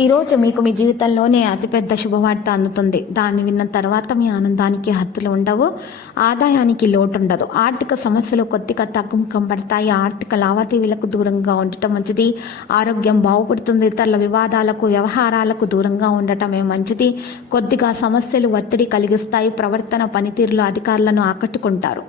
ఈరోజు మీకు మీ జీవితంలోనే అతిపెద్ద శుభవార్త అందుతుంది. దాన్ని విన్న తర్వాత మీ ఆనందానికి హద్దులు ఉండవు ఆదాయానికి లోటు ఉండదు ఆర్థిక సమస్యలు కొద్దిగా తగ్గుముఖం పడతాయి. ఆర్థిక లావాదేవీలకు దూరంగా ఉండటం మంచిది. ఆరోగ్యం బాగుపడుతుంది. ఇతరుల వివాదాలకు వ్యవహారాలకు దూరంగా ఉండటమే మంచిది. కొద్దిగా సమస్యలు ఒత్తిడి కలిగిస్తాయి. ప్రవర్తన పనితీరులో అధికారులను ఆకట్టుకుంటారు.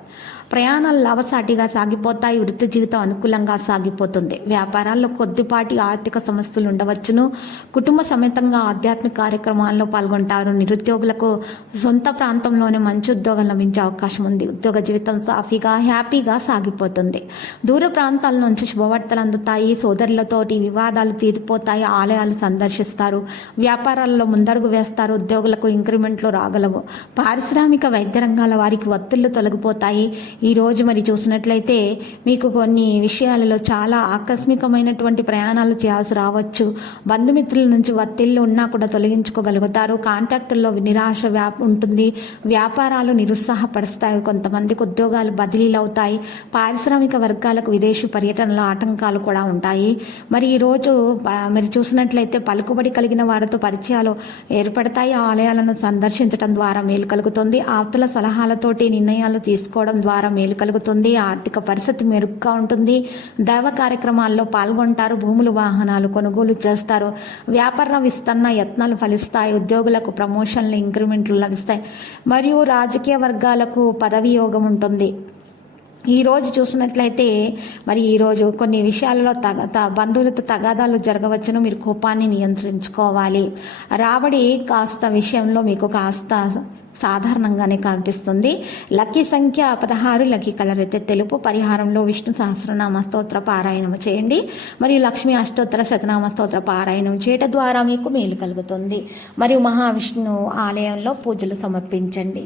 ప్రయాణాలు లాభసాటిగా సాగిపోతాయి వృత్తి జీవితం అనుకూలంగా సాగిపోతుంది. వ్యాపారాల్లో కొద్దిపాటి ఆర్థిక సమస్యలు ఉండవచ్చును. కుటుంబ సమేతంగా ఆధ్యాత్మిక కార్యక్రమాల్లో పాల్గొంటారు. నిరుద్యోగులకు సొంత ప్రాంతంలోనే మంచి ఉద్యోగం లభించే అవకాశం ఉంది. ఉద్యోగ జీవితం సాఫీగా హ్యాపీగా సాగిపోతుంది. దూర ప్రాంతాల నుంచి శుభవార్తలు అందుతాయి. సోదరులతోటి వివాదాలు తీరిపోతాయి. ఆలయాలు సందర్శిస్తారు. వ్యాపారాల్లో ముందడుగు వేస్తారు. ఉద్యోగులకు ఇంక్రిమెంట్లు రాగలవు. పారిశ్రామిక వైద్య రంగాల వారికి ఒత్తిళ్ళు తొలగిపోతాయి. ఈరోజు మరి చూసినట్లయితే మీకు కొన్ని విషయాలలో చాలా ఆకస్మికమైనటువంటి ప్రయాణాలు చేయాల్సి రావచ్చు. బంధుమిత్రుల నుంచి ఒత్తిళ్ళు ఉన్నా కూడా తొలగించుకోగలుగుతారు. కాంట్రాక్టుల్లో నిరాశ వ్యాప్ ఉంటుంది. వ్యాపారాలు నిరుత్సాహపరుస్తాయి. కొంతమందికి ఉద్యోగాలు బదిలీలు అవుతాయి పారిశ్రామిక వర్గాలకు విదేశీ పర్యటనలో ఆటంకాలు కూడా ఉంటాయి. మరి ఈ రోజు మీరు చూసినట్లయితే పలుకుబడి కలిగిన వారితో పరిచయాలు ఏర్పడతాయి. ఆలయాలను సందర్శించడం ద్వారా మేలు కలుగుతుంది. ఆప్తుల సలహాలతోటి నిర్ణయాలు తీసుకోవడం ద్వారా మేలు కలుగుతుంది. ఆర్థిక పరిస్థితి మెరుగ్గా ఉంటుంది. దైవ కార్యక్రమాల్లో పాల్గొంటారు. భూములు వాహనాలు కొనుగోలు చేస్తారు. వ్యాపార విస్తరణ యత్నాలు ఫలిస్తాయి. ఉద్యోగులకు ప్రమోషన్లు ఇంక్రిమెంట్లు లభిస్తాయి. మరియు రాజకీయ వర్గాలకు పదవి యోగం ఉంటుంది. ఈ రోజు చూసినట్లయితే మరి ఈరోజు కొన్ని విషయాలలో తగ త- బంధువులతో తగాదాలు జరగవచ్చును. మీరు కోపాన్ని నియంత్రించుకోవాలి. రాబడి కాస్త విషయంలో మీకు కాస్త సాధారణంగానే కనిపిస్తుంది. లక్కీ సంఖ్య పదహారు లక్కీ కలర్ అయితే తెలుపు. పరిహారంలో విష్ణు సహస్రనామ స్తోత్ర పారాయణం చేయండి. మరియు లక్ష్మీ అష్టోత్తర శతనామ స్తోత్ర పారాయణం చేయటం ద్వారా మీకు మేలు కలుగుతుంది. మరియు మహావిష్ణు ఆలయంలో పూజలు సమర్పించండి.